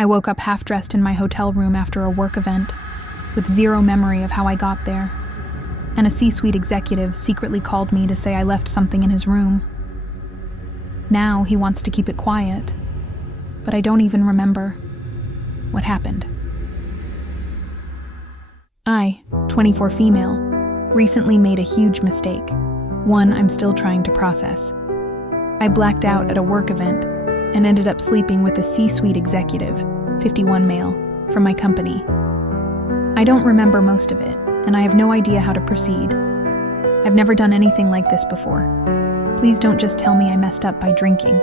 I woke up half-dressed in my hotel room after a work event, with zero memory of how I got there, and a C-suite executive secretly called me to say I left something in his room. Now he wants to keep it quiet, but I don't even remember what happened. I, 24 female, recently made a huge mistake, one I'm still trying to process. I blacked out at a work event and ended up sleeping with a C-suite executive, 51 male, from my company. I don't remember most of it, and I have no idea how to proceed. I've never done anything like this before. Please don't just tell me I messed up by drinking.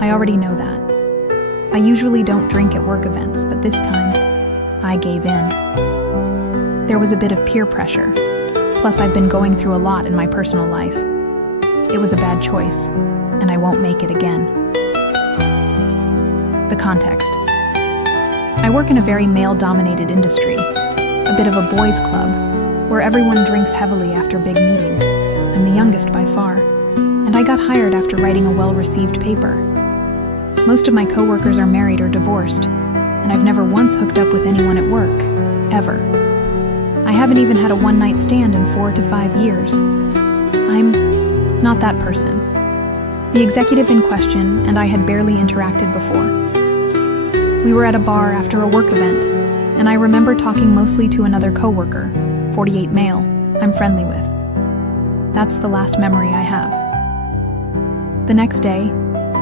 I already know that. I usually don't drink at work events, but this time, I gave in. There was a bit of peer pressure, plus I've been going through a lot in my personal life. It was a bad choice, and I won't make it again. The context. I work in a very male-dominated industry, a bit of a boys' club, where everyone drinks heavily after big meetings. I'm the youngest by far, and I got hired after writing a well-received paper. Most of my coworkers are married or divorced, and I've never once hooked up with anyone at work, ever. I haven't even had a one-night stand in 4 to 5 years. I'm not that person. The executive in question and I had barely interacted before. We were at a bar after a work event, and I remember talking mostly to another coworker, 48 male, I'm friendly with. That's the last memory I have. The next day,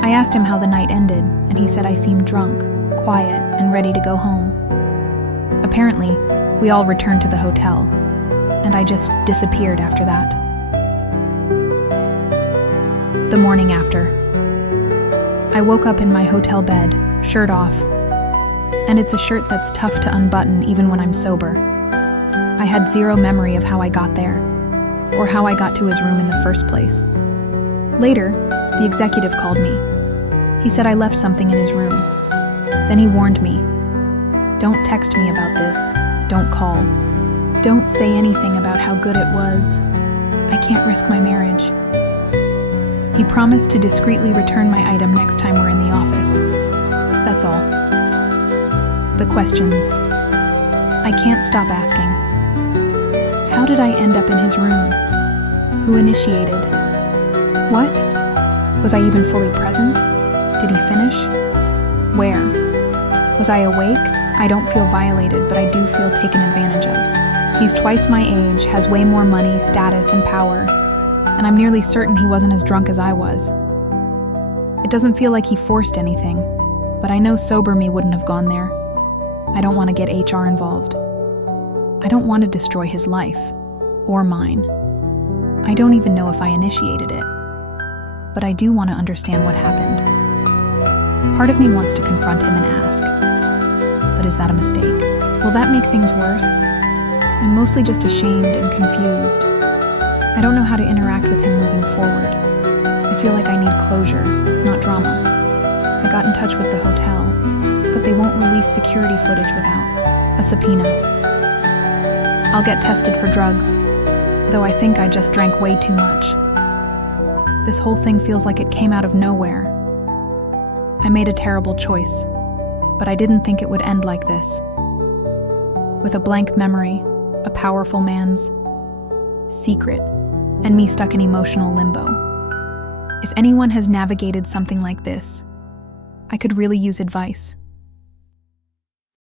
I asked him how the night ended, and he said I seemed drunk, quiet, and ready to go home. Apparently, we all returned to the hotel, and I just disappeared after that. The morning after, I woke up in my hotel bed, shirt off, and it's a shirt that's tough to unbutton even when I'm sober. I had zero memory of how I got there, or how I got to his room in the first place. Later, the executive called me. He said I left something in his room. Then he warned me, "Don't text me about this. Don't call. Don't say anything about how good it was. I can't risk my marriage." He promised to discreetly return my item next time we're in the office. That's all. The questions. I can't stop asking. How did I end up in his room? Who initiated? What? Was I even fully present? Did he finish? Where? Was I awake? I don't feel violated, but I do feel taken advantage of. He's twice my age, has way more money, status, and power, and I'm nearly certain he wasn't as drunk as I was. It doesn't feel like he forced anything, but I know sober me wouldn't have gone there. I don't want to get HR involved. I don't want to destroy his life, or mine. I don't even know if I initiated it, but I do want to understand what happened. Part of me wants to confront him and ask, but is that a mistake? Will that make things worse? I'm mostly just ashamed and confused. I don't know how to interact with him moving forward. I feel like I need closure, not drama. I got in touch with the hotel, but they won't release security footage without a subpoena. I'll get tested for drugs, though I think I just drank way too much. This whole thing feels like it came out of nowhere. I made a terrible choice, but I didn't think it would end like this. With a blank memory, a powerful man's secret, and me stuck in emotional limbo. If anyone has navigated something like this, I could really use advice.